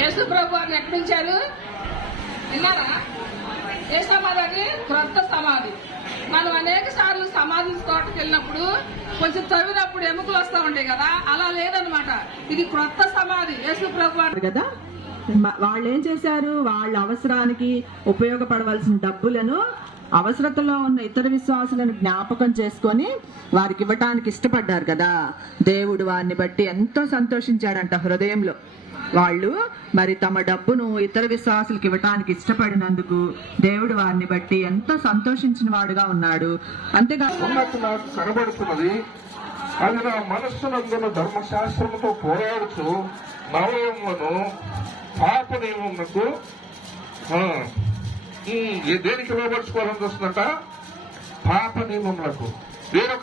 యేసు ప్రభు వారిని ఎక్కడ ఉంచారు విన్నారా? ఏ సమాధి అది? క్రొత్త సమాధి. మనం అనేక సార్లు సమాధి తోటకి వెళ్ళినప్పుడు కొంచెం తవ్వినప్పుడు ఎముకలు వస్తా ఉంటాయి కదా, అలా లేదనమాట. ఇది క్రొత్త సమాధి. యేసు ప్రభు వారు కదా, వాళ్ళు ఏం చేశారు? వాళ్ళ అవసరానికి ఉపయోగపడవలసిన డబ్బులను అవసరతలో ఉన్న ఇతర విశ్వాసులను జ్ఞాపకం చేసుకొని వారికి ఇవ్వటానికి ఇష్టపడ్డారు కదా. దేవుడు వారిని బట్టి ఎంతో సంతోషించాడంట హృదయంలో. వాళ్ళు మరి తమ డబ్బును ఇతర విశ్వాసులకు ఇవ్వటానికి ఇష్టపడినందుకు దేవుడు వారిని బట్టి ఎంతో సంతోషించిన వాడుగా ఉన్నాడు. అంతేకాదు నాకు కనబడుతున్నది, అది నా మనస్సునందున ధర్మశాస్త్రముతో పోరాడుచు నవయములను పాప నియమమునకు దేనికి లోపరుచుకోవాలని వస్తుందంట? పాప నియమములకు. వేరొక